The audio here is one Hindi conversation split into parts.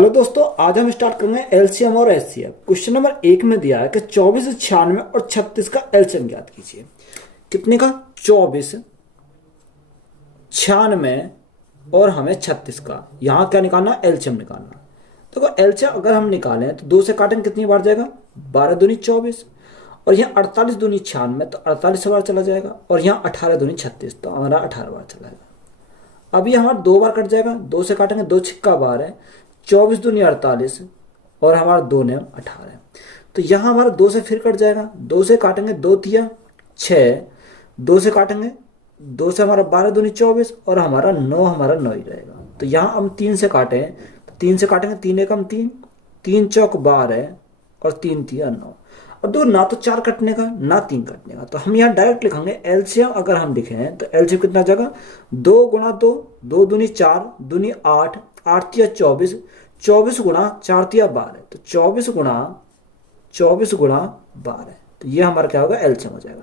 हेलो दोस्तों, आज हम स्टार्ट करेंगे एलसीएम और एचसीएफ। क्वेश्चन नंबर 1 में दिया है कि 24, 96 और 36 का एलसीएम ज्ञात कीजिए। कितने का? 24, 96 और हमें 36 का। यहाँ क्या निकालना? एलसीएम निकालना। देखो एलसीएम अगर हम निकालें तो 2 से काटेंगे कितनी बार जाएगा? 12 दूनी 24, और यहाँ 48 दूनी 96 तो 48 बार चला जाएगा, और यहाँ 18 दूनी 36 तो हमारा 18 बार चला जाएगा। अब ये हमारा 2 बार कट जाएगा, 2 से काटेंगे 2 छिक्का बार है, 24 दूनी 48 और हमारा 2 ने 18। तो यहाँ हमारा 2 से फिर कट जाएगा, 2 से काटेंगे 2 तिया 6, 2 से काटेंगे 2 से हमारा 12 दूनी 24 और हमारा 9 ही रहेगा। तो यहाँ हम 3 से काटें तो 3 से काटेंगे 3 एकम 3, 3 चौक 12 और 3 तिया 9। अब देखो ना तो 4 कटने का ना 3 कटने का, तो हम यहाँ डायरेक्ट लिखेंगे एलसीएम। अगर हम लिखें तो एलसीएम कितना जाएगा? 2 गुणा 2, 2 दूनी 4 दूनी 8, 8 तिया 24, 24 गुणा 4 तिया 12, तो 24 गुणा 12, तो ये हमारा क्या होगा? एलसीएम हो जाएगा।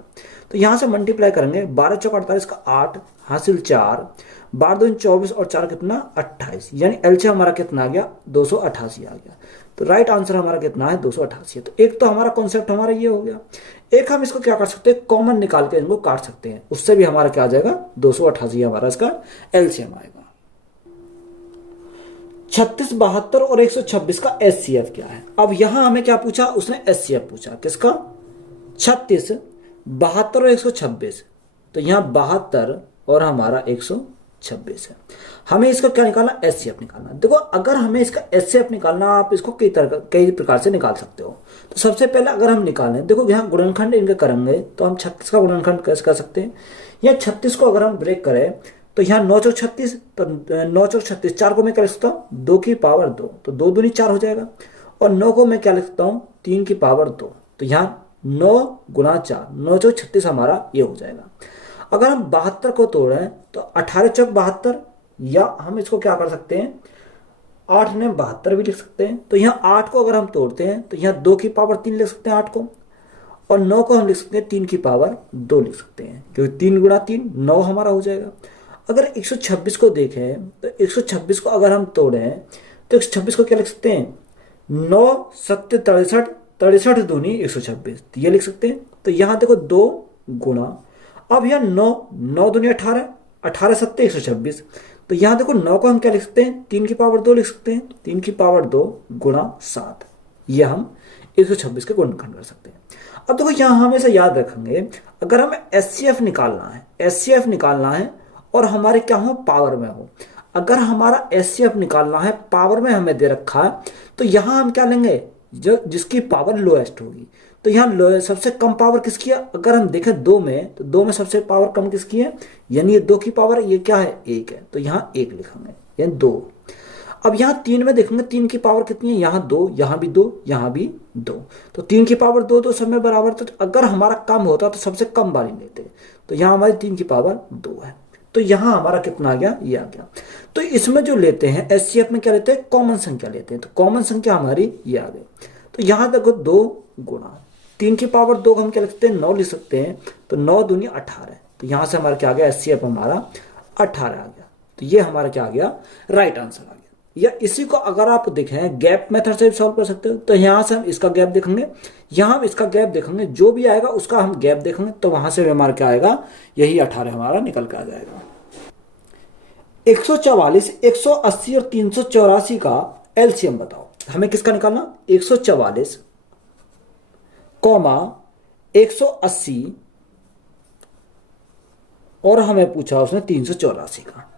तो यहाँ से मल्टीप्लाई करेंगे, 12 चौक 48 का 8 हासिल 4, 12 दूनी 24 और 4 कितना? 28, यानी एलसीएम हमारा कितना आ गया? 288 आ गया। तो राइट आंसर हमारा कितना है? 288। तो एक तो हमारा कॉन्सेप्ट हमारा ये हो गया। एक हम इसको क्या कर सकते हैं? कॉमन निकाल के इनको काट सकते हैं, उससे भी हमारा क्या आ जाएगा? 288 हमारा इसका एलसीएम आएगा। 36, 72 और 126 का एचसीएफ क्या है? अब यहां हमें क्या पूछा? उसने एचसीएफ पूछा। किसका? 36, 72 और 126। तो यहां 72 और हमारा 126 है। हमें इसका क्या निकालना? एचसीएफ निकालना। देखो अगर हमें इसका एचसीएफ निकालना, आप इसको कई प्रकार से निकाल सकते हो। तो सबसे पहले अगर हम निकालें, देखो यहाँ गुणनखंड इनके करेंगे तो हम 36 का गुणनखंड कैसे कर सकते हैं? या 36 को अगर हम ब्रेक करें तो यहाँ 9 चौक 36, तो 9 चौक 36, 4 को मैं क्या लिख सकता हूँ? 2 की पावर 2, तो 2 दूनी 4 हो जाएगा। और 9 को मैं क्या लिख सकता हूँ? 3 की पावर 2, तो यहाँ 9 गुणा 4, 9 चौक 36 हमारा ये हो जाएगा। अगर हम 72 को तोड़ें तो 18 चौक 72, या हम इसको क्या कर सकते हैं? 8 ने 72 भी लिख सकते हैं। तो यहाँ 8 को अगर हम तोड़ते हैं तो यहाँ 2 की पावर 3 लिख सकते हैं 8 को, और 9 को हम लिख सकते हैं 3 की पावर 2 लिख सकते हैं, क्योंकि 3 गुणा 3 9 हमारा हो जाएगा। अगर 126 को देखें तो 126 को अगर हम तोड़ें तो 126 को क्या लिख सकते हैं? 9 सत्य 63, 63 दूनी 126, तो ये लिख सकते हैं। तो यहाँ देखो 2 गुणा, अब यहाँ 9 दूनी 18, 18 सत्य 126, तो यहाँ देखो 9 को हम क्या लिख सकते हैं? 3 की पावर 2 लिख सकते हैं, 3 की पावर 2 गुणा 7, ये हम 126 के गुणनखंड कर सकते हैं। अब देखो यहाँ हमेशा याद रखेंगे, अगर हमें एचसीएफ निकालना है और हमारे क्या हो? पावर में हो। अगर हमारा एचसीएफ निकालना है, पावर में हमें दे रखा है, तो यहां हम क्या लेंगे? जो जिसकी पावर लोएस्ट होगी। तो यहाँ सबसे कम पावर किसकी है? अगर हम देखें 2 में, तो 2 में सबसे पावर कम किसकी है? यानी ये 2 की पावर, ये क्या है? 1 है, तो यहाँ 1 लिखेंगे, यानी 2। अब यहाँ 3 में देखेंगे 3 की पावर कितनी है? यहाँ 2, यहाँ भी 2, यहाँ भी 2, तो 3 की पावर 2, 2 सब में बराबर। तो अगर हमारा कम होता तो सबसे कम बारी लेते, तो यहाँ हमारी 3 की पावर 2 है। तो यहां हमारा कितना आ गया? ये आ गया। तो इसमें जो लेते हैं एचसीएफ में क्या लेते हैं? कॉमन संख्या लेते हैं। तो कॉमन संख्या हमारी ये आ गई। तो यहां देखो 2 गुणा 3 की पावर 2 हम क्या लिख सकते हैं? 9 लिख सकते हैं, तो 9 दूनी 18, तो यहां से हमारा क्या आ गया? एचसीएफ हमारा 18 आ गया। तो ये हमारा क्या आ गया? राइट आंसर आ गया। या इसी को अगर आप देखें गैप मेथड से भी सॉल्व कर सकते हो। तो यहां से हम इसका गैप देखेंगे, यहां हम इसका गैप देखेंगे, जो भी आएगा उसका हम गैप देखेंगे, तो वहां से हमारा क्या आएगा? यही 18 हमारा निकल के आ जाएगा। 144, 180 और 384 का एलसीएम बताओ। हमें किसका निकालना? 144, 180 और हमें पूछा उसने 384 का।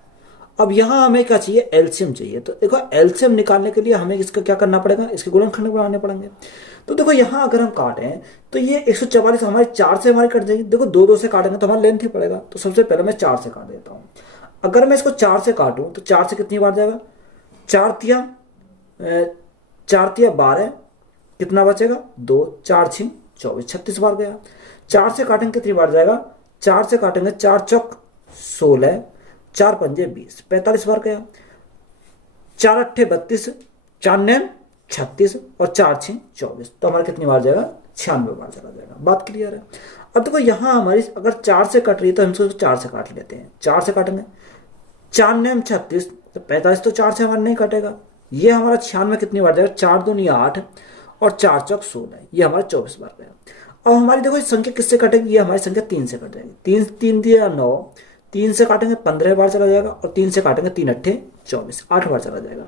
अब यहां हमें क्या चाहिए? एलसीएम चाहिए। तो देखो एलसीएम निकालने के लिए हमें इसका क्या करना पड़ेगा? इसके गुणनखंड बनाने पड़ेंगे। तो देखो यहां अगर हम काटें तो ये 144 हमारे 4 से हमारी कट जाएगी। देखो 2 2 से काटेंगे तो हमारा लेंथ ही पड़ेगा। तो सबसे पहले मैं 4 से काट देता हूं। अगर मैं इसको 4 से काटूं तो 4 से कितनी बार जाएगा? 4 तिया 12, कितना बचेगा? 2, 4 6 24, 36 बार गया। 4 से काटेंगे कितनी बार जाएगा? 4 से काटेंगे 4 चौक 16, 4 पंजे 20, 45 बार गया। 4 अट्ठे 32, 4 नैन 36 और 4 6 24, तो हमारा कितनी बार जाएगा? 96 बार चला जाएगा। बात क्लियर है? अब देखो यहां हमारी अगर 4 से कट रही है तो हम इसको 4 से काट लेते हैं। 4 से काटेंगे, 4 नैन 36, तो 45 तो 4 से हमारा नहीं कटेगा, ये हमारा 96 कितनी बार जाएगा, 4 दूनी 8 और 4 चौक 16, ये हमारा 24 बार गया। अब हमारी देखो संख्या किससे कटेगी, ये हमारी संख्या 3 से कट जाएगी। 3 3 दिया 9, 3 से काटेंगे 15 बार चला जाएगा, और 3 से काटेंगे 3 अट्ठे 24, 8 बार चला जाएगा।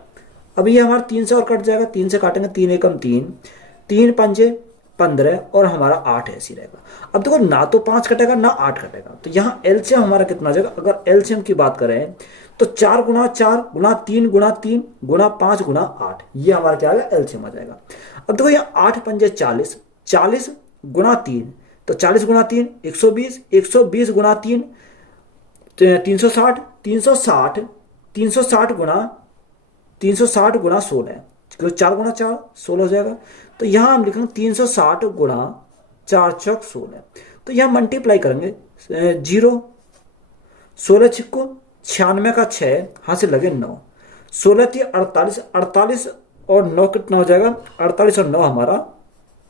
अब ये हमारा 3 से और कट जाएगा, 3 से काटेंगे 3 एकम 3, 3 पंजे 15 और हमारा 8 ऐसी रहेगा। अब देखो ना तो 5 कटेगा ना 8 कटेगा, तो यहाँ एलसीएम हमारा कितना आ जाएगा, अगर एलसीएम की बात करें तो 4 गुना 4 गुना 3 गुना 3 गुना 5 गुना 8, ये हमारा क्या आएगा, एलसीएम आ जाएगा। अब देखो यहाँ 8 पंजे 40, 40 गुना 3, तो 40 गुना 3 120, 120 गुना 3 360, 360 360 गुना 360 गुना 16, क्योंकि 4 गुना 4 16 हो जाएगा। तो यहाँ हम लिखेंगे 360 गुना 4 चौक 16, तो यहाँ मल्टीप्लाई करेंगे 0 16 छिक्को 96 का 6 हाथ से लगे 9, 16 थी 48, 48 और 9 कितना हो जाएगा, 48 और 9 हमारा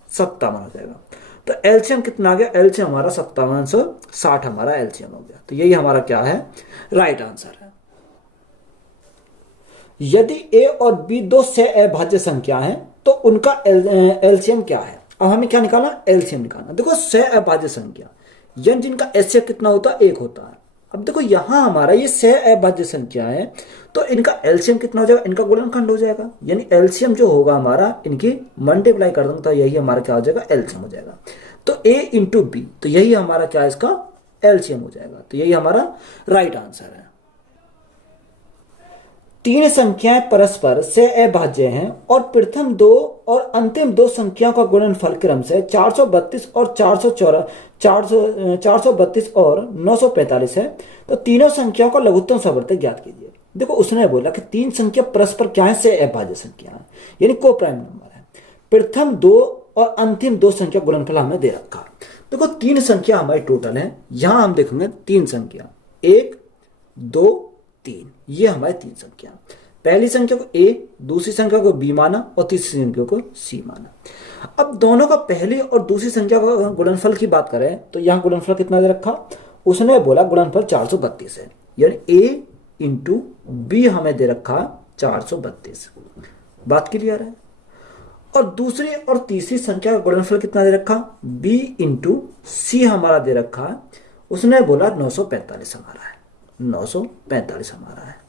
57 हो जाएगा। तो एलसीएम कितना आ गया, एलसीएम हमारा 5760 हमारा एलसीएम हो गया। तो यही हमारा क्या है, राइट आंसर है। यदि ए और बी दो सह अभाज्य संख्या हैं तो उनका एलसीएम क्या है। अब हमें क्या निकालना, एलसीएम निकालना। देखो सह अभाज्य संख्या यानी जिनका एचसीएफ कितना होता है, 1 होता है। अब देखो यहां हमारा ये सह अभाज्य संख्या है, तो इनका एलसीएम कितना हो जाएगा, इनका गुणनखंड हो जाएगा, यानी एलसीएम जो होगा हमारा इनकी मल्टीप्लाई कर दूंगा, तो यही हमारा क्या हो जाएगा, एलसीएम हो जाएगा। तो ए इंटू बी, तो यही हमारा क्या है, इसका एलसीएम हो जाएगा। तो यही हमारा राइट आंसर है। 3 संख्याएं परस्पर सह अभाज्य हैं और प्रथम 2 और अंतिम 2 संख्याओं का गुणनफल क्रम से 432 और 432 और 945 है, तो तीनों संख्याओं का लघुत्तम सावर्तक ज्ञात कीजिए। देखो उसने बोला कि 3 संख्या परस्पर क्या है, सह अभाज्य संख्या है, यानी को प्राइम नंबर है। प्रथम 2 और अंतिम 2 संख्या गुणनफल हमने दे रखा। देखो 3 संख्या हमारी टोटल है, यहां हम देखेंगे 3 संख्या 1 2 3, ये हमारी 3 संख्या। पहली संख्या को ए, दूसरी संख्या को बी माना और तीसरी संख्या को सी माना। अब दोनों का पहली और दूसरी संख्या का गुणनफल की बात करें तो यहां गुणनफल कितना दे रखा, उसने बोला गुणनफल 432 है, यानी ए इंटू बी हमें दे रखा 432। बात क्लियर है। और दूसरी और तीसरी संख्या का गुणनफल कितना दे रखा, बी इंटू सी हमारा दे रखा, उसने बोला 945 हमारा है, 945 हमारा है।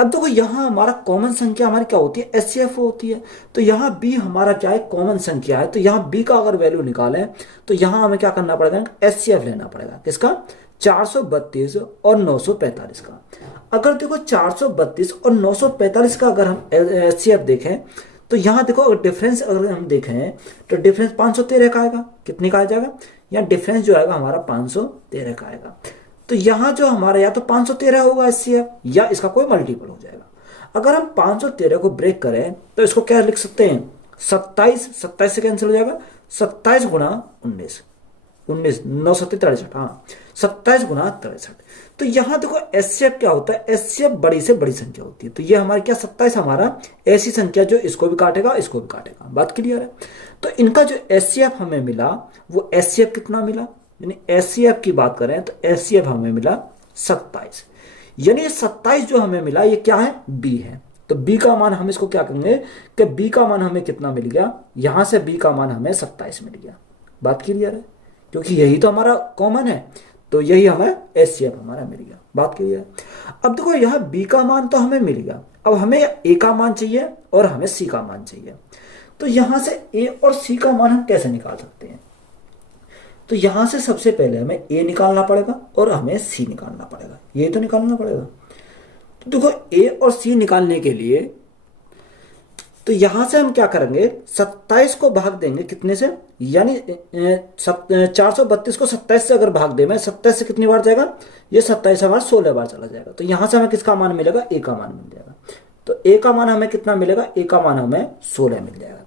अब देखो यहां हमारा कॉमन संख्या हमारी क्या होती है, एचसीएफ होती है। तो यहां बी हमारा क्या है, कॉमन संख्या है, तो यहां बी का अगर वैल्यू निकालें तो यहां हमें क्या करना पड़ेगा, एचसीएफ लेना पड़ेगा। किसका, 432 और 945 का। अगर देखो 432 और 945 का अगर हम एचसीएफ देखें तो यहां देखो अगर डिफरेंस अगर हम देखें तो डिफरेंस 513 का आएगा। कितने का आ जाएगा, यहाँ डिफरेंस जो आएगा हमारा 513 का आएगा। तो यहां जो हमारा या तो 513 होगा एचसीएफ या इसका कोई मल्टीपल हो जाएगा। अगर हम 513 को ब्रेक करें तो इसको क्या लिख सकते हैं, 27 27 से कैंसिल हो जाएगा, 27 गुणा 19 19 9 7 63, हाँ 27 गुणा 63। तो यहां देखो एचसीएफ क्या होता है, एचसीएफ बड़ी से बड़ी संख्या होती है। तो ये हमारी क्या 27 हमारा ऐसी संख्या जो इसको भी काटेगा इसको भी काटेगा। बात क्लियर है। तो इनका जो एचसीएफ हमें मिला वो एचसीएफ कितना मिला, यानी एचसीएफ की बात करें तो एचसीएफ हमें मिला 27, यानी 27 जो हमें मिला ये क्या है, बी है। तो बी का मान हम इसको क्या करेंगे कि बी का मान हमें कितना मिल गया, यहां से बी का मान हमें 27 मिल गया। बात क्लियर है, क्योंकि यही तो हमारा कॉमन है, तो यही हमें एचसीएफ हमारा मिल गया। बात क्लियर है। अब देखो यहां बी का मान तो हमें मिल गया, अब हमें ए का मान चाहिए और हमें सी का मान चाहिए। तो यहां से ए और सी का मान हम कैसे निकाल सकते हैं, तो यहां से सबसे पहले हमें ए निकालना पड़ेगा और हमें सी निकालना पड़ेगा, ये तो निकालना पड़ेगा। तो देखो ए और सी निकालने के लिए तो यहां से हम क्या करेंगे, 27 को भाग देंगे कितने से, यानी 432 को 27 से अगर भाग दे, मैं 27 से कितनी बार जाएगा, ये 27 हमारा 16 बार चला जाएगा। तो यहां से हमें किसका मान मिलेगा, ए का मान मिल जाएगा। तो ए का मान हमें कितना मिलेगा, ए का मान हमें 16 मिल जाएगा।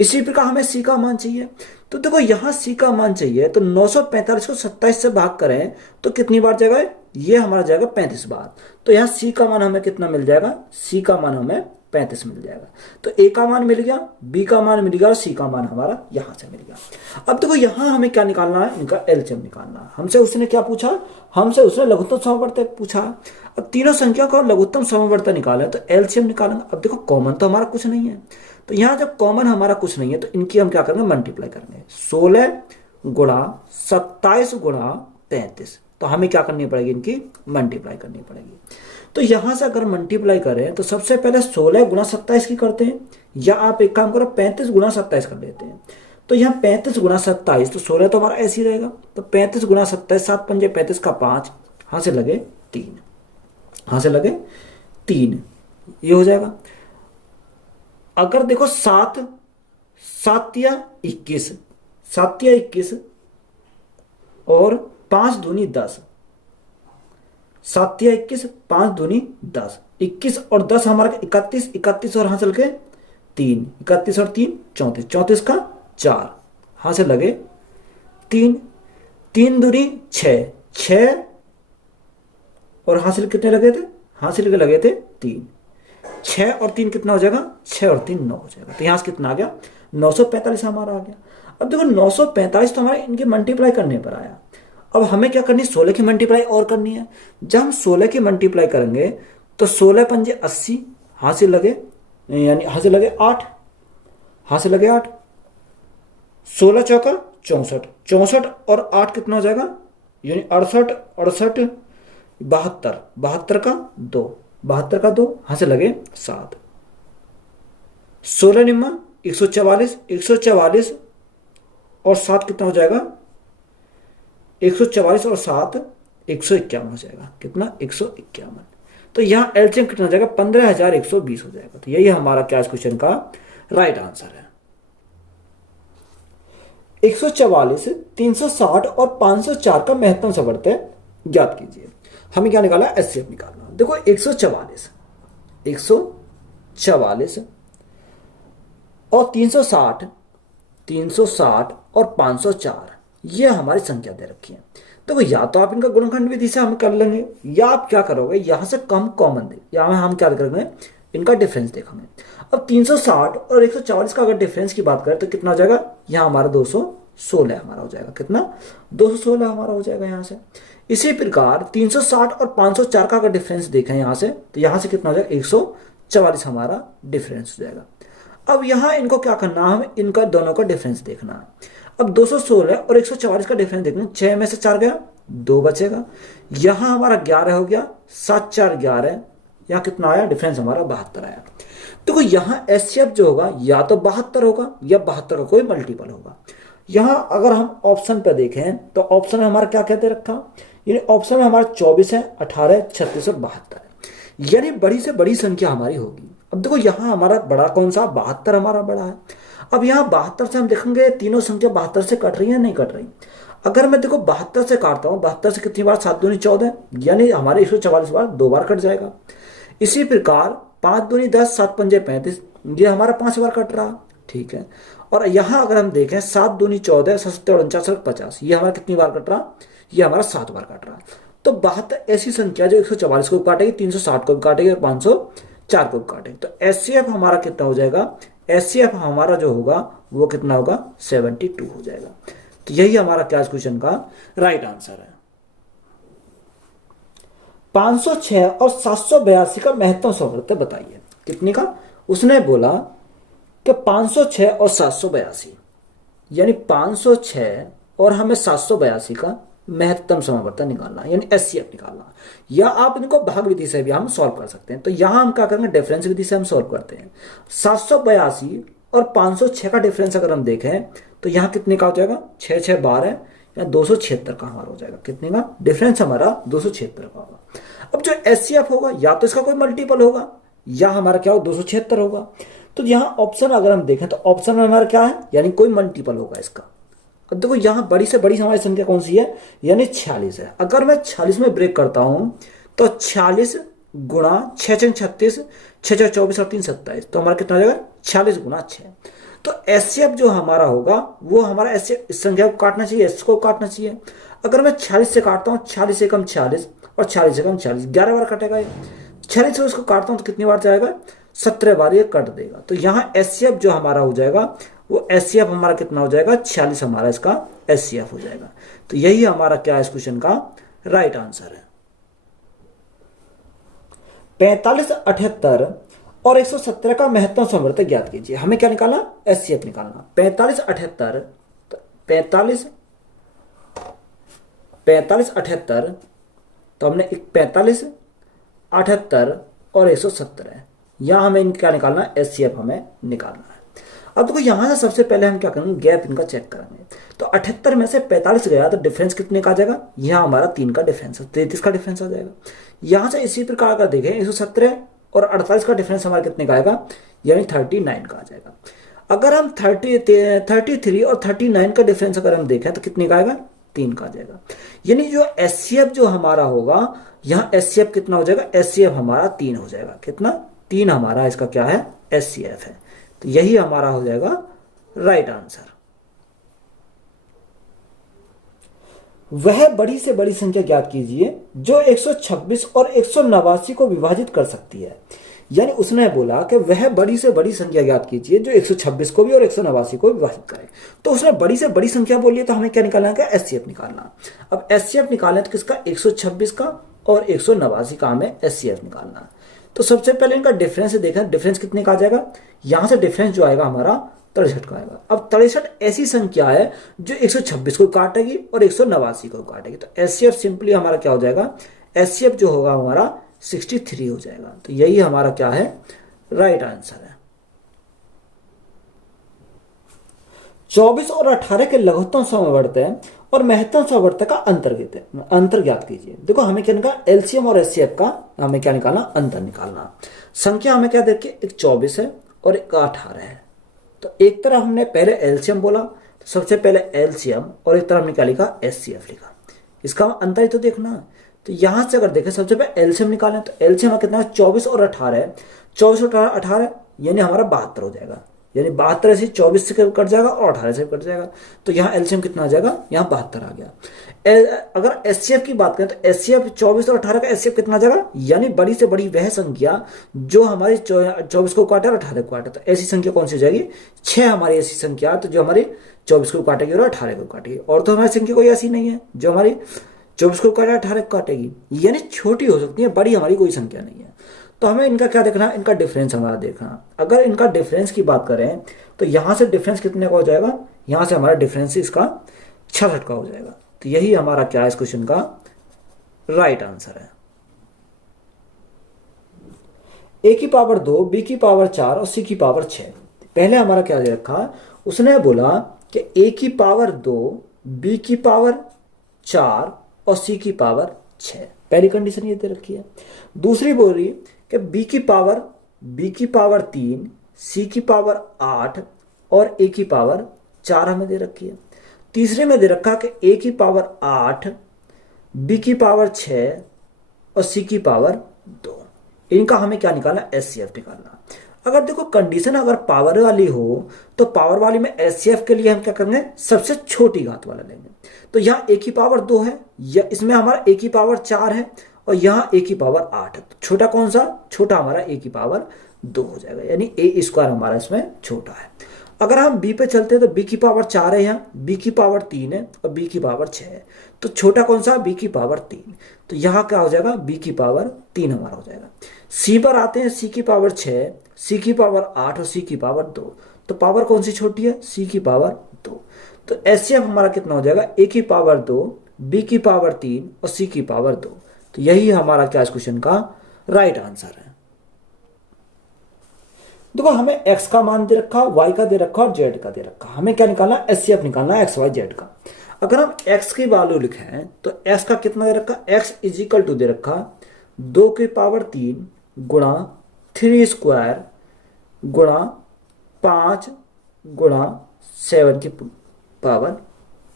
इसी प्रकार हमें सी का मान चाहिए। तो देखो यहां सी का मान चाहिए तो 945 को 27 से भाग करें तो कितनी बार जाएगा, ये हमारा जाएगा 35 बार। तो यहां सी का मान हमें कितना मिल जाएगा, सी का मान हमें 35 मिल जाएगा। तो ए का मान मिल गया, बी का मान मिल गया और सी का मान हमारा यहां से मिल गया। अब देखो यहां हमें क्या निकालना है, इनका एलसीएम निकालना है। हमसे उसने क्या पूछा, हमसे उसने लघुत्तम समवर्त पूछा। अब तीनों संख्या का लघुत्तम समवर्त निकाला तो एलसीएम निकालेंगे। अब देखो कॉमन तो हमारा कुछ नहीं है, तो यहां जब कॉमन हमारा कुछ नहीं है तो इनकी हम क्या करेंगे, मल्टीप्लाई करेंगे। 16 गुणा 27 गुणा 35, तो हमें क्या करनी पड़ेगी, इनकी मल्टीप्लाई करनी पड़ेगी। तो यहां से अगर मल्टीप्लाई करें तो सबसे पहले 16 गुणा 27 की करते हैं, या आप एक काम करो 35 गुणा 27 कर लेते हैं। तो यहाँ 35 गुणा 27, तो 16 तो हमारा ऐसे ही रहेगा। तो 35 गुणा 27, 7 पंजे 35 का 5, हाथ से लगे 3, हाथ से लगे 3, ये हो जाएगा। अगर देखो 7 7 या 21, 7 या 21 और 5 दूनी 10, 7 या 21, 5 दूनी 10, 21 और 10 हमारा 31, 31 और हासिल के 3, 31 और 3 34, 34 का 4, हाथ से लगे 3, 3 दूनी 6, 6 और हासिल कितने लगे थे, हासिल के लगे थे 3, 6 और 3 कितना हो जाएगा, 6 और 3 9 हो जाएगा। तो यहां से कितना आ गया, 945 हमारा आ गया। अब देखो 945 तो हमारे इनके मल्टीप्लाई करने पर आया। अब हमें क्या करनी है, 16 की मल्टीप्लाई और करनी है। जब हम 16 की मल्टीप्लाई करेंगे तो 16 पंजे 80, हाथ से लगे, यानी हाथ से लगे 8, हाथ से लगे 8, 16 चौका 64, 64 और 8 कितना हो जाएगा, यानी 68, 68 72, 72 का 2, 72 का 2, हाथ से लगे 7, 16 निम्मा 144, 144 और 7 कितना हो जाएगा, 144 और 7 151 हो जाएगा। कितना, 151। तो यहाँ एलसीएम कितना हो जाएगा, 15,120 हो जाएगा। तो यही हमारा क्या इस क्वेश्चन का राइट आंसर है। 144, 360 और 504 का महत्तम समवर्त ज्ञात कीजिए। हमें क्या निकाला, एचसीएफ निकालना। देखो 144 और 360 और 504 ये हमारी संख्या दे रखी है। देखो या तो आप इनका गुणनखंड विधि से हम कर लेंगे, या आप क्या करोगे, यहां से कम कॉमन दे, यहां हम क्या करेंगे, इनका डिफरेंस देखेंगे। अब 360 और 144 का अगर डिफरेंस की बात करें तो कितना हो जाएगा, यहाँ हमारा 216 हमारा हो जाएगा। कितना, 216 हमारा हो जाएगा यहाँ से। इसी प्रकार 360 और 504 का अगर डिफरेंस देखें यहाँ से, तो यहाँ से कितना हो जाएगा, 144 हमारा डिफरेंस हो जाएगा। अब यहाँ इनको क्या करना है, हमें इनका दोनों का डिफरेंस देखना है। अब 216 और 144 का डिफरेंस देखना, 6 में से 4 गया, 2 बचेगा। यहां हमारा 11 हो गया, 7 4 11, यहां कितना आया डिफरेंस हमारा 72 आया। देखो यहां एचसीएफ जो होगा या तो 72 होगा या 72 का कोई मल्टीपल होगा। यहां अगर हम ऑप्शन पर देखें तो ऑप्शन में हमारा क्या कहते रखा, यानी ऑप्शन में हमारा 24 है, 18, 36 और 72 है, यानी बड़ी से बड़ी संख्या हमारी होगी। अब देखो यहां हमारा बड़ा कौन सा, 72 हमारा बड़ा है। अब यहाँ 72 से हम देखेंगे तीनों संख्या 72 से कट रही है, नहीं कट रही। अगर मैं देखो 72 से काटता हूँ, 72 से कितनी बार, 7 दूनी 14, यानी हमारे 144 बार 2 बार कट जाएगा। इसी प्रकार 5 दूनी 10, 7 पंजे 35, ये हमारा 5 बार कट रहा, ठीक है। और यहाँ अगर हम देखें 7 दूनी 14, 7 और 49 50, ये हमारा कितनी बार कट रहा, ये हमारा 7 बार कट रहा। तो 72 ऐसी संख्या जो 144 को काटेगी, 360 को भी काटेगी और 504 को भी काटेगी। तो एचसीएफ हमारा कितना हो जाएगा, एचसीएफ हमारा जो होगा वो कितना होगा, 72 हो जाएगा। तो यही हमारा क्या क्वेश्चन का राइट आंसर है। 506 और 782 का महत्तम समवर्त बताइए। कितने का, उसने बोला कि 506 और 782, यानी 506 और हमें 782 का महत्तम समावर्तन निकालना, यानी एचसीएफ निकालना, या आप इनको भाग विधि से भी हम सॉल्व कर सकते हैं। तो यहां हम क्या करेंगे, डिफरेंस विधि से हम सॉल्व करते हैं। 782 और 506 का डिफरेंस अगर हम देखें तो यहां कितने का हो जाएगा, 6 6 12, या 276 का हमारा हो जाएगा। कितने का डिफरेंस हमारा, 276 का होगा। अब जो एचसीएफ होगा या तो इसका कोई मल्टीपल होगा या हमारा क्या होगा, 276 होगा। तो यहां ऑप्शन अगर हम देखें तो ऑप्शन में हमारा क्या है, यानी कोई मल्टीपल होगा इसका। अब देखो यहां बड़ी से बड़ी हमारी संख्या कौन सी है, यानी 46 है। अगर मैं 46 में ब्रेक करता हूं तो 46 गुणा 6 6 36, 6 6 24 और 3 27, तो हमारा कितना हो जाएगा, 46 गुणा 6। तो एचसीएफ जो हमारा होगा वो हमारा एचसीएफ इस संख्या को काटना चाहिए, एस को काटना चाहिए। अगर मैं 46 से काटता हूं, 46 से कम 46 और 46 से कम 46, 11 बार कटेगा। 46 से उसको काटता हूं तो कितनी बार जाएगा, 17 बार ये कट देगा। तो यहाँ एचसीएफ जो हमारा हो जाएगा वो एचसीएफ हमारा कितना हो जाएगा, 46 हमारा इसका एचसीएफ हो जाएगा। तो यही हमारा क्या है इस क्वेश्चन का राइट आंसर है। 45, 78 और 117 का महत्तम समवर्तक ज्ञात कीजिए। हमें क्या निकालना, एचसीएफ निकालना। 45, 78, 45, 78, तो हमने 45, 78 और 117, यहां हमें क्या निकालना है, एचसीएफ हमें निकालना है। अब देखो यहां से सबसे पहले हम क्या करेंगे, गैप इनका चेक करेंगे। तो 78 में से 45 गया तो डिफरेंस कितने का आ जाएगा, यहां हमारा 3 का डिफरेंस है, 33 का डिफरेंस आ जाएगा। यहां से इसी प्रकार का देखें 117 और 48 का डिफरेंस हमारा कितने का आएगा, यानी 39 का आ जाएगा। अगर हम 33 और 39 का डिफरेंस अगर हम देखें तो कितने का आएगा, 3 का आ जाएगा। यानी जो एचसीएफ जो हमारा होगा, यहाँ एचसीएफ कितना हो जाएगा, एचसीएफ हमारा 3 हो जाएगा। कितना, 3 हमारा इसका क्या है, एचसीएफ है। तो यही हमारा हो जाएगा राइट आंसर। वह बड़ी से बड़ी संख्या ज्ञात कीजिए जो 126 और 189 को विभाजित कर सकती है। यानी उसने बोला कि वह बड़ी से बड़ी संख्या ज्ञात कीजिए जो 126 को भी और 189 को विभाजित करे। तो उसने बड़ी से बड़ी संख्या बोली है, तो हमें क्या निकालना है, एचसीएफ निकालना। अब एचसीएफ निकालें तो किसका, 126 का और 189 का हमें एचसीएफ निकालना। तो सबसे पहले इनका डिफरेंस देखें, डिफरेंस कितने का आ जाएगा, यहां से डिफरेंस जो आएगा हमारा 63 का आएगा। अब 63 ऐसी संख्या है जो 126 को काटेगी और 189 को काटेगी। तो एचसीएफ सिंपली हमारा क्या हो जाएगा, एचसीएफ जो होगा हमारा 63 हो जाएगा। तो यही हमारा क्या है, राइट आंसर है। 24 और 18 के लघुत्तम समवर्तक और महत्तम समवर्तक का अंतर ज्ञात कीजिए। देखो हमें क्या निकालना, एलसीएम और एचसीएफ का हमें क्या निकालना, अंतर निकालना। संख्या हमें क्या देखिए, एक 24 है और एक 18 है। तो एक तरफ हमने पहले एलसीएम बोला, तो सबसे पहले एलसीएम, और एक तरफ हमने क्या लिखा, एचसीएफ लिखा। इसका अंतर ही तो देखना। तो यहां से अगर देखें सबसे पहले एलसीएम निकालें, तो एलसीएम कितना है, 24 और 18 है। 24 और 18 यानी हमारा 72 हो जाएगा। यानी 72 से 24 से कट जाएगा और 18 से कट जाएगा। तो यहाँ एलसीएम कितना आ जाएगा, यहाँ 72 आ गया। अगर एचसीएफ की बात करें तो एचसीएफ 24 और 18 का एचसीएफ कितना आ जाएगा, यानी बड़ी से बड़ी वह संख्या जो हमारी 24 को काटे और 18 को काटे। तो ऐसी संख्या कौन सी हो जाएगी, 6 हमारी ऐसी संख्या तो जो हमारी 24 को काटेगी और 18 को काटेगी। और तो हमारी संख्या कोई ऐसी नहीं है जो हमारी 24 को काटे 18 को काटेगी, यानी छोटी हो सकती है, बड़ी हमारी कोई संख्या नहीं है। तो हमें इनका क्या देखना, इनका डिफरेंस हमारा देखना। अगर इनका डिफरेंस की बात करें तो यहां से डिफरेंस कितने का हो जाएगा, यहां से हमारा डिफरेंस इसका 66 का हो जाएगा। तो यही हमारा क्या है इस क्वेश्चन का राइट आंसर है। ए की पावर 2, बी की पावर 4 और सी की पावर 6। पहले हमारा क्या दे रखा, उसने बोला कि ए की पावर 2, बी की पावर 4 और सी की पावर 6। पहली कंडीशन ये दे रखी है। दूसरी बोल रही कि बी की पावर 3, सी की पावर 8 और ए की पावर 4 हमें दे रखी है। तीसरे में दे रखा कि ए की पावर 8, बी की पावर 6 और सी की पावर 2। इनका हमें क्या निकालना, एचसीएफ निकालना। अगर देखो कंडीशन अगर पावर वाली हो तो पावर वाली में एचसीएफ के लिए हम क्या करेंगे, सबसे छोटी घात वाला लेंगे। तो यहाँ ए की पावर 2 है, या इसमें हमारा ए की पावर 4 है और यहाँ ए की पावर 8 है। तो छोटा कौन सा, छोटा हमारा ए की पावर 2 हो जाएगा, यानी ए स्क्वायर हमारा इसमें छोटा है। अगर हम बी पे चलते हैं तो बी की पावर 4 है, यहाँ बी की पावर 3 है और बी की पावर 6 है। तो छोटा कौन सा, बी की पावर 3। तो यहाँ क्या हो जाएगा, बी की पावर 3 हमारा हो जाएगा। सी पर आते हैं, सी की पावर 6, सी की पावर 8 और सी की पावर 2। तो पावर कौन सी छोटी है, सी की पावर 2। तो एचसीएफ हमारा कितना हो जाएगा, ए की पावर 2, बी की पावर 3 और सी की पावर 2। तो यही हमारा क्या इस क्वेश्चन का राइट आंसर है। देखो हमें x का मान दे रखा, y का दे रखा और z का दे रखा। हमें क्या निकालना, एचसीएफ निकालना है एक्स वाई जेड का। अगर हम x की वैल्यू लिखें तो x का कितना दे रखा, x इज इक्वल टू दे रखा 2 की पावर 3 गुणा 3 स्क्वायर गुणा 5 गुणा 7 की पावर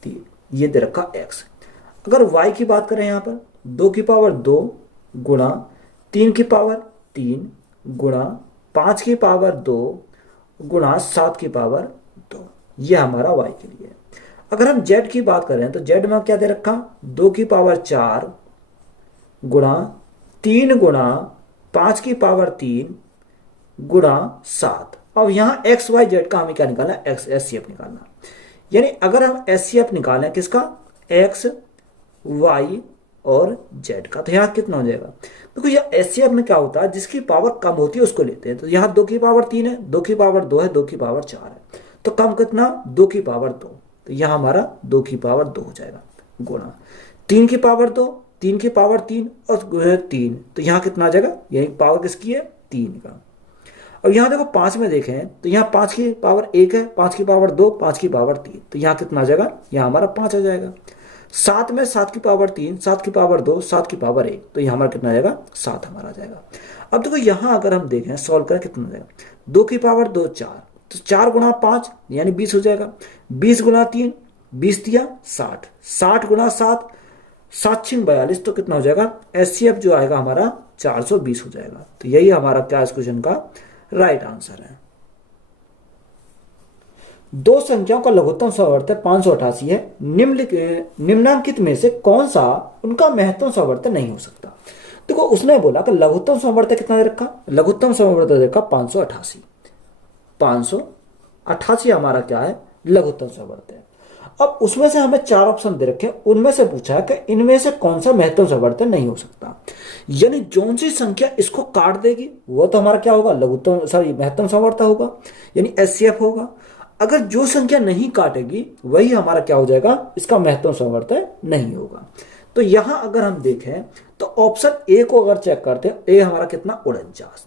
3, ये दे रखा x। अगर y की बात करें यहाँ पर 2 की पावर 2 गुणा 3 की पावर 3 गुणा 5 की पावर 2 गुणा 7 की पावर 2, ये हमारा y के लिए। अगर हम z की बात करें तो z में क्या दे रखा, 2 की पावर 4 गुणा 3 गुणा 5 की पावर 3 गुणा 7। अब यहाँ एक्स वाई जेड का हमें क्या निकालना है, एक्स एस सी एफ निकालना। यानी अगर हम एस सी एफ निकालें किसका, एक्स वाई और जेड का, तो यहाँ कितना हो जाएगा, देखो ये एस सी एफ में क्या होता है, जिसकी पावर कम होती है उसको लेते हैं। तो यहाँ 2 की पावर 3 है, 2 की पावर 2 है, 2 की पावर 4 है, तो कम कितना, 2 की पावर 2, तो यहाँ हमारा 2 की पावर 2 हो जाएगा गुणा 3 की पावर 2, 3 की पावर 3 और 3, तो यहाँ कितना आ जाएगा, यही पावर किसकी है, 3 का। अब यहाँ देखो 5 में देखें तो यहाँ 5 की पावर 1 है, 5 की पावर 2, 5 की पावर 3, तो यहाँ कितना आ जाएगा, यहाँ हमारा 5 आ जाएगा। 7 में 7 की पावर 3, 7 की पावर 2, 7 की पावर 1, तो यहाँ हमारा कितना आ जाएगा, 7 हमारा आ जाएगा। अब देखो यहाँ अगर हम देखें सॉल्व करें कितना आ जाएगा, 2 की पावर 2 4, तो 4 गुणा 5 यानी 20 हो जाएगा, 20 गुणा 3 20 दिया 60, 60 गुणा 7 7 6 42, तो कितना हो जाएगा, एस सी एफ जो आएगा हमारा 420 हो जाएगा। तो यही हमारा क्या इस क्वेश्चन का राइट आंसर है। दो संख्याओं का लघुत्तम समवर्त 588 है, निम्नलिखित में से कौन सा उनका महत्तम समवर्त नहीं हो सकता। देखो उसने बोला कि लघुत्तम समवर्त कितना दे रखा, लघुत्तम समवर्त दे रखा 588, 588 हमारा क्या है, लघुत्तम समवर्त है। अब उसमें से हमें 4 ऑप्शन दे रखे, उनमें से पूछा है कि इनमें से कौन सा महत्तम समवर्त नहीं हो सकता। यानी जो सी संख्या इसको काट देगी वो तो हमारा क्या होगा, लघुत्तम सॉरी महत्तम समवर्त होगा, यानी एचसीएफ होगा। अगर जो संख्या नहीं काटेगी वही हमारा क्या हो जाएगा, इसका महत्तम समवर्त नहीं होगा। तो यहां अगर हम देखें तो ऑप्शन ए को अगर चेक करते हैं, ए हमारा कितना 49।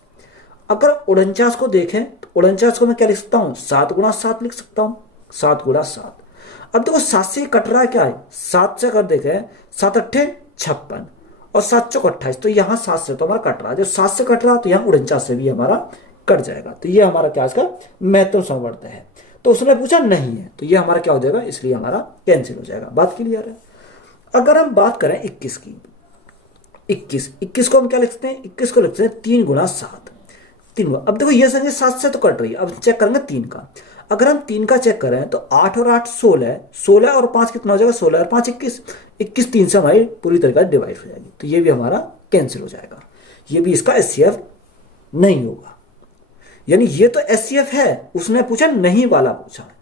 अगर 49 को देखें तो 49 को मैं क्या लिख सकता हूं, 7 गुणा 7 लिख सकता हूं, 7 गुणा 7। अब देखो 7 से कट रहा है क्या है, 7 से अगर देखें 7 अट्ठे 56 और 7 चौक 28, तो यहाँ 7 से तो हमारा कट रहा है, जब 7 से कट रहा है तो यहाँ 49 से भी हमारा कट जाएगा। तो ये हमारा क्या इसका महत्तम समवर्त है। तो उसने पूछा नहीं है, तो ये हमारा क्या हो जाएगा, इसलिए हमारा कैंसिल हो जाएगा। बात क्लियर है। अगर हम बात करें 21 की, 21 को हम क्या लिखते हैं, 21 को लिखते हैं 3 गुणा 7, 3 गुणा। अब देखो ये संख्या 7 से तो कट रही है, अब चेक करेंगे 3 का। अगर हम 3 का चेक करें तो 8 और 8 16, 16 और 5 कितना हो जाएगा, 16 और 5 21, 21 3 से हमारी पूरी तरीके से डिवाइड हो जाएगी, तो ये भी हमारा कैंसिल हो जाएगा। ये भी इसका एचसीएफ नहीं होगा, यानी ये तो एचसीएफ है, उसने पूछा नहीं वाला पूछा है।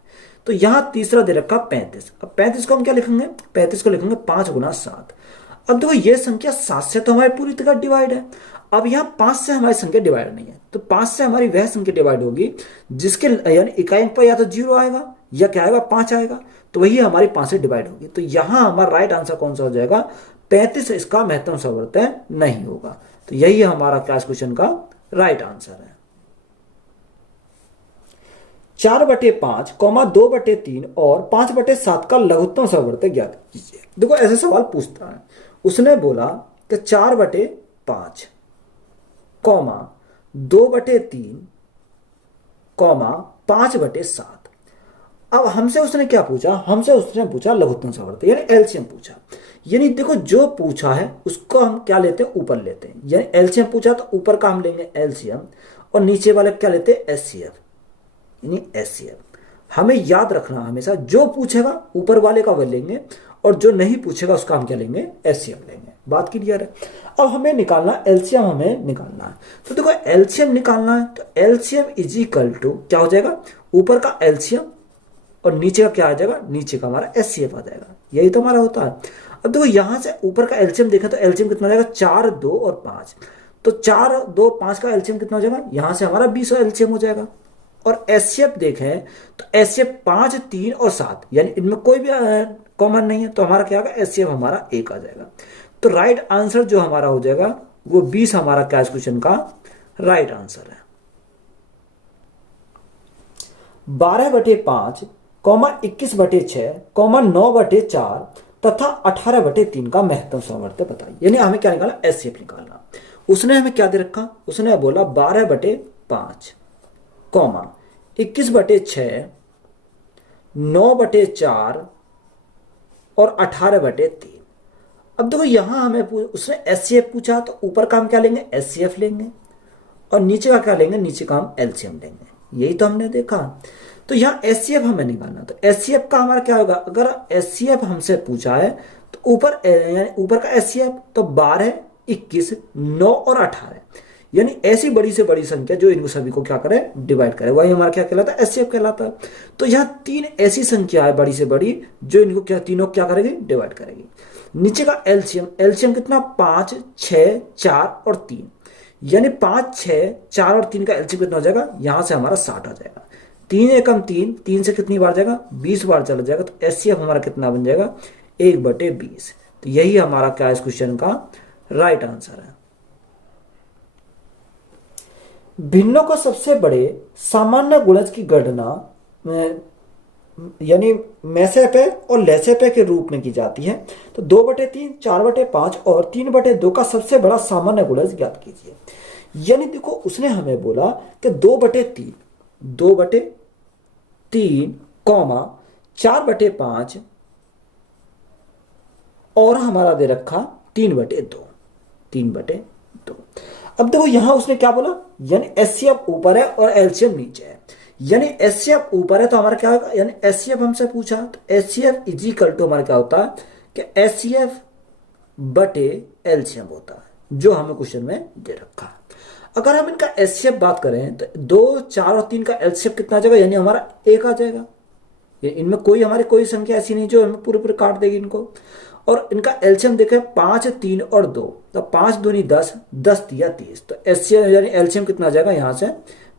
तो यहां तीसरा दे रखा 35। अब 35 को हम क्या लिखेंगे, 35 को लिखेंगे 5 गुणा 7। अब देखो ये संख्या 7 से तो हमारी पूरी तरह डिवाइड है, अब यहाँ 5 से हमारी संख्या डिवाइड नहीं है, तो 5 से हमारी वह संख्या डिवाइड होगी जिसके यानी इकाई अंक पर या तो 0 आएगा या क्या आएगा, 5 आएगा, तो वही हमारी 5 से डिवाइड होगी। तो यहाँ हमारा राइट आंसर कौन सा हो जाएगा, 35 इसका महत्तम समवर्त नहीं होगा। तो यही हमारा क्लास क्वेश्चन का राइट आंसर है। 4/5, 2/3 और 5/7 का लघुत्तम समवर्त ज्ञात कीजिए। देखो ऐसे सवाल पूछता है, उसने बोला कि 4/5, 2/3, 5/7। अब हमसे उसने क्या पूछा, हमसे उसने पूछा लघुत्तम समवर्त यानी एलसीएम पूछा। यानी देखो जो पूछा है उसको हम क्या लेते हैं, ऊपर लेते हैं, यानी एलसीएम पूछा तो ऊपर का हम लेंगे एलसीएम और नीचे वाले क्या लेते हैं, एचसीएफ यानी एचसीएफ। हमें याद रखना हमेशा जो पूछेगा ऊपर वाले का वह लेंगे और जो नहीं पूछेगा उसका हम क्या लेंगे, एचसीएफ लेंगे। बात क्लियर है। अब हमें निकालना एलसीएम, हमें निकालना है। तो देखो एलसीएम निकालना है तो एलसीएम इज इक्वल टू क्या हो जाएगा, ऊपर का एलसीएम और नीचे का क्या आ जाएगा, नीचे का हमारा एचसीएफ आ जाएगा। यही तो हमारा होता है। अब देखो यहां से ऊपर का एलसीएम देखें तो एलसीएम कितना आ जाएगा, 4, 2 और 5। तो 4, 2, 5 का एलसीएम कितना हो जाएगा, यहां से हमारा 20 एलसीएम हो जाएगा। और एचसीएफ देखें तो एचसीएफ 5, 3 और 7, यानी इनमें कोई भी कॉमन नहीं है, तो हमारा क्या होगा, एचसीएफ हमारा 1 आ जाएगा। तो राइट आंसर जो हमारा हो जाएगा वो 20 हमारा क्या इस क्वेश्चन का राइट आंसर है। 12/5, 21/6, 9/4 तथा 18/3 का महत्तम समवर्त बताइए। यानी हमें क्या निकालना, एचसीएफ निकालना। उसने हमें क्या दे रखा, उसने बोला 12/5, 21/6, 9/4 और 18/3। अब देखो यहां हमें उसने एचसीएफ पूछा तो ऊपर का हम क्या लेंगे, एचसीएफ लेंगे और नीचे का क्या लेंगे, नीचे का हम एलसीएम लेंगे। यही तो हमने देखा। तो यहाँ एचसीएफ हमें निकालना, तो एचसीएफ का हमारा क्या होगा, अगर एचसीएफ हमसे पूछा है तो ऊपर यानी ऊपर का एचसीएफ तो 12, 21, 9 और 18, यानी ऐसी बड़ी से बड़ी संख्या जो इनको सभी को क्या करे, डिवाइड करे, वही हमारा क्या कहलाता है, एचसीएफ कहलाता है। तो यहाँ तीन ऐसी संख्या है बड़ी से बड़ी जो इनको क्या, तीनों क्या करेगी, डिवाइड करेगी। नीचे का एलसीएम, एलसीएम कितना, 5, 6, 4 और 3, यानी 5, 6, 4 और 3 का एलसीएम कितना हो जाएगा, यहां से हमारा 60 आ जाएगा। 3 एकम 3, 3 से कितनी बार जाएगा, 20 बार चला जाएगा। तो एचसीएफ हमारा कितना बन जाएगा, 1/20। तो यही हमारा क्या है इस क्वेश्चन का राइट आंसर है। भिन्नों का सबसे बड़े सामान्य गुणज की गणना यानी मैसेपे और लेसेपे के रूप में की जाती है। तो 2/3, 4/5 और 3/2 का सबसे बड़ा सामान्य गुणज ज्ञात कीजिए। यानी देखो उसने हमें बोला कि 2/3, 2/3, 4/5 और हमारा दे रखा 3/2, 3/2। अब देखो यहां उसने क्या बोला, यानी एचसीएफ ऊपर है और एलसीएम नीचे है। यानी एचसीएफ ऊपर है तो हमारा क्या होगा, यानी एचसीएफ हमसे पूछा तो एचसीएफ इज इक्वल टू हमारा क्या होता है कि एचसीएफ बटे एलसीएम होता है, जो हमें क्वेश्चन में दे रखा है। अगर हम इनका एचसीएफ बात करें तो 2, 4 और 3 का एचसीएफ कितना आ जाएगा, यानी हमारा 1 आ जाएगा। इनमें कोई हमारी कोई संख्या ऐसी नहीं जो हमें पूरे पूरे काट देगी इनको। और इनका एलसीएम देखें 5, 3 और 2, तो 5 दूनी 10, 10 तिया 30। तो एचसीएम यानी एलसीएम कितना आ जाएगा, यहां से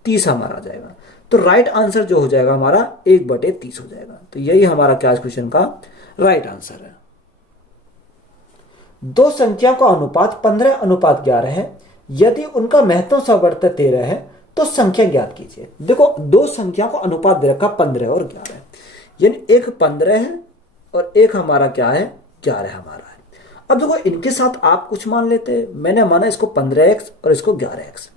30 हमारा आ जाएगा। तो राइट आंसर जो हो जाएगा हमारा 1/30 हो जाएगा। तो यही हमारा क्या इस क्वेश्चन का राइट आंसर है। दो संख्या का अनुपात 15:11 है। यदि उनका महत्तम समवर्त 13 है तो संख्या ज्ञात कीजिए। देखो दो संख्या को अनुपात दे रखा 15 और 11, यानी एक 15 है और एक हमारा क्या है, 11 हमारा है। अब देखो इनके साथ आप कुछ मान लेते हैं, मैंने माना इसको 15x और इसको 11x।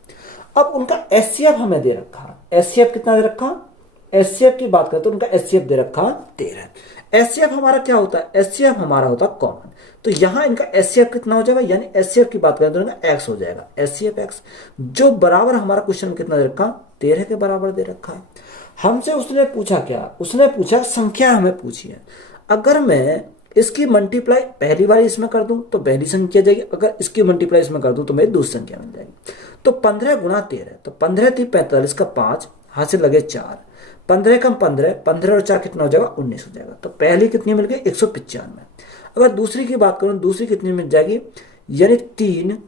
अब उनका एचसीएफ हमें दे रखा, एचसीएफ कितना दे रखा, एचसीएफ की बात करें तो उनका एचसीएफ दे रखा 13। एचसीएफ हमारा क्या होता है, एचसीएफ हमारा होता है कॉमन। तो यहां इनका एचसीएफ कितना हो जाएगा, यानी एचसीएफ की बात करें तो इनका x हो जाएगा, एचसीएफ x, जो बराबर हमारा क्वेश्चन कितना दे रखा, 13 के बराबर दे रखा है। हमसे उसने पूछा क्या, उसने पूछा संख्या हमें पूछी है। अगर मैं इसकी मल्टीप्लाई पहली बार इसमें कर दूं तो पहली संख्या जाएगी, अगर इसकी मल्टीप्लाई इसमें कर दूं तो मेरी दूसरी संख्या मिल जाएगी। तो 15 गुणा 13, तो 15 थी 45 का 5, हाथ से लगे 4, 15 कम 15, 15 और 4 कितना हो जाएगा, 19 हो जाएगा। तो पहली कितनी मिल गई, 195। अगर दूसरी की बात करूं, दूसरी कितनी मिल जाएगी, यानी 3,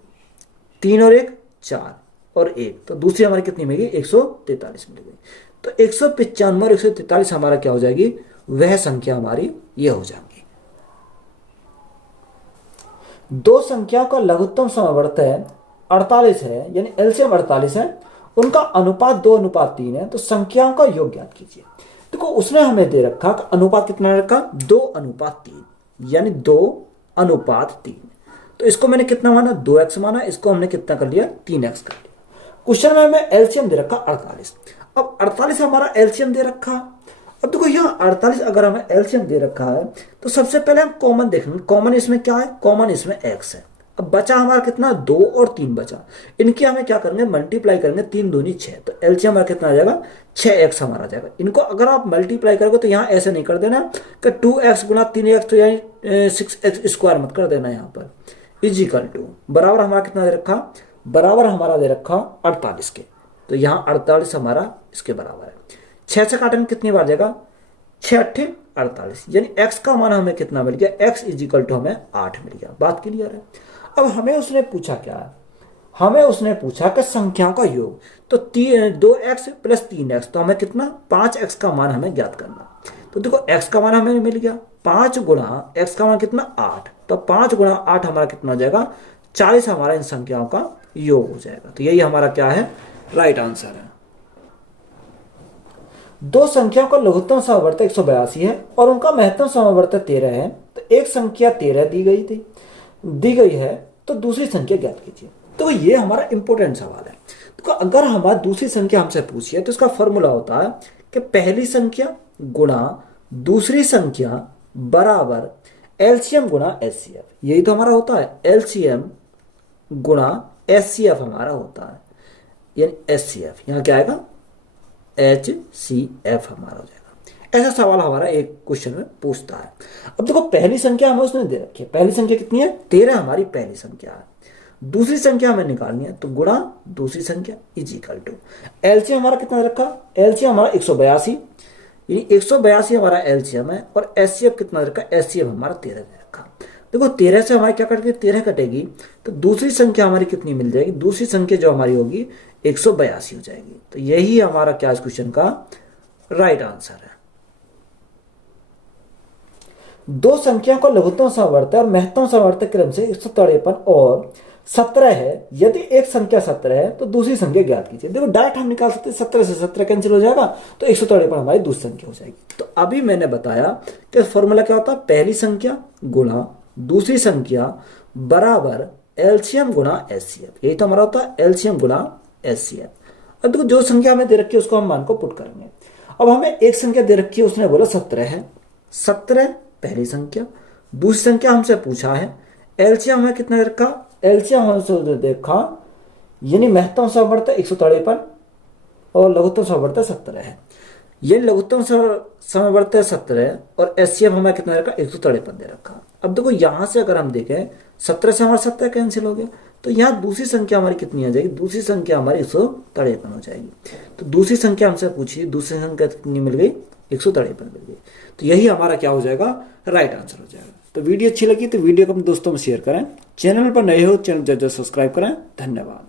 3 और 1 4 और 1, तो दूसरी हमारी कितनी मिल गई, 143 मिल गई। तो 195 और 143 हमारा क्या हो जाएगी, वह संख्या हमारी ये हो जाएगी। दो संख्याओं का लघुत्तम समवर्त है 48 है, यानी एलसीएम 48 है, उनका अनुपात 2:3 है, तो संख्याओं का योग ज्ञात कीजिए। देखो उसने हमें दे रखा अनुपात कितना रखा, 2:3, यानी 2:3। तो इसको मैंने कितना माना, 2x माना, इसको हमने कितना कर लिया, 3x कर लिया। क्वेश्चन में हमें एलसीएम दे रखा 48। अब 48 हमारा एलसीएम दे रखा। अब देखो यहाँ 48 अगर हमें एलसीएम दे रखा है तो सबसे पहले हम कॉमन देखेंगे, कॉमन इसमें क्या है, कॉमन इसमें x है। अब बचा हमारा कितना, 2 और 3 बचा, इनकी हमें क्या करेंगे, मल्टीप्लाई करेंगे, 3 दूनी 6, तो एलसीएम हमारा कितना आ जाएगा, 6x हमारा आ जाएगा। इनको अगर आप मल्टीप्लाई करोगे तो यहाँ ऐसे नहीं कर देना कि 2x गुना 3x, तो यानी 6x² मत कर देना, यहाँ पर इजिकल टू बराबर हमारा कितना दे रखा, बराबर हमारा दे रखा 48 के। तो यहाँ 48 हमारा इसके बराबर है। 6 से काटेंगे कितनी बार जाएगा, 6 8 48, यानी x का मान हमें कितना मिल गया, x इजिकल टू हमें 8 मिल गया। बात क्लियर है। अब हमें उसने पूछा क्या, हमें उसने पूछा कि संख्याओं का योग, तो 2x प्लस 3x, तो हमें कितना, 5x का मान हमें ज्ञात करना। तो देखो x का मान हमें मिल गया, 5 गुणा x का मान कितना, 8, तो 5 गुणा 8 हमारा कितना हो जाएगा, 40 हमारा इन संख्याओं का योग हो जाएगा। तो यही हमारा क्या है, राइट आंसर है। दो संख्याओं का लघुत्तम समवर्त 182 है और उनका महत्तम समवर्त 13 है। तो एक संख्या 13 दी गई है, तो दूसरी संख्या ज्ञात कीजिए। तो ये हमारा इंपॉर्टेंट सवाल है। तो अगर हमारी दूसरी संख्या हमसे पूछी है तो इसका फॉर्मूला होता है कि पहली संख्या गुणा दूसरी संख्या बराबर एलसीएम गुणा एचसीएफ। यही तो हमारा होता है, एलसीएम गुणा एचसीएफ हमारा होता है, यानी एचसीएफ यहाँ क्या आएगा, HCF हमारा हो जाएगा। ऐसा सवाल हमारा एक क्वेश्चन में पूछता है। अब देखो पहली संख्या हमें उसने दे रखी है, पहली संख्या कितनी है, 13 हमारी पहली संख्या है। दूसरी संख्या हमें निकालनी है, तो गुणा दूसरी संख्या इज इक्वल टू एलसीएम हमारा कितना रखा, एलसीएम हमारा 182, यानी 182 हमारा एलसीएम है, और एचसीएफ कितना रखा, एचसीएफ हमारा 13 दे रखा। देखो 13 से हमारी क्या कटेगी, 13 कटेगी, तो दूसरी संख्या हमारी कितनी मिल जाएगी, दूसरी संख्या जो हमारी होगी 182 हो जाएगी। तो यही हमारा क्या इस क्वेश्चन का राइट आंसर है। दो संख्या को लघुत्तम समवर्त और महत्तम समवर्त क्रम से 153 और 17 है। यदि एक संख्या 17 है तो दूसरी संख्या ज्ञात कीजिए। देखो डायरेक्ट हम निकाल सकते हैं, 17 से 17 कैंसिल हो जाएगा, तो 153 हमारी दूसरी संख्या हो जाएगी। तो अभी मैंने बताया कि फॉर्मूला क्या होता है, पहली संख्या गुणा दूसरी संख्या बराबर एलसीएम गुणा एचसीएफ। यही तो हमारा होता है एलसीएम गुणा एचसीएफ। अब देखो जो संख्या हमें दे रखी है उसको हम मान को पुट करेंगे। अब हमें एक संख्या दे रखी है, उसने बोला 17 है, 17 पहली संख्या, दूसरी संख्या हमसे पूछा है एलसीएम हमें कितना दे रखा, एलसीएम हमसे देखा यानी महत्तम समवर्त 153 और लघुत्तम समवर्त 17 है। ये लघुत्तम समवर्त 17 और एचसीएफ हमें कितना दे रखा, 153 दे रखा। अब देखो यहां से अगर हम देखें 17 से हमारा 17 कैंसिल हो गया, तो यहाँ दूसरी संख्या हमारी कितनी आ जाएगी, दूसरी संख्या हमारी 153 हो जाएगी। तो दूसरी संख्या हमसे पूछी, दूसरी संख्या कितनी मिल गई, 153 मिल गई। तो यही हमारा क्या हो जाएगा, राइट आंसर हो जाएगा। तो वीडियो अच्छी लगी तो वीडियो को अपने दोस्तों में शेयर करें, चैनल पर नए हो चैनल जरूर सब्सक्राइब करें। धन्यवाद।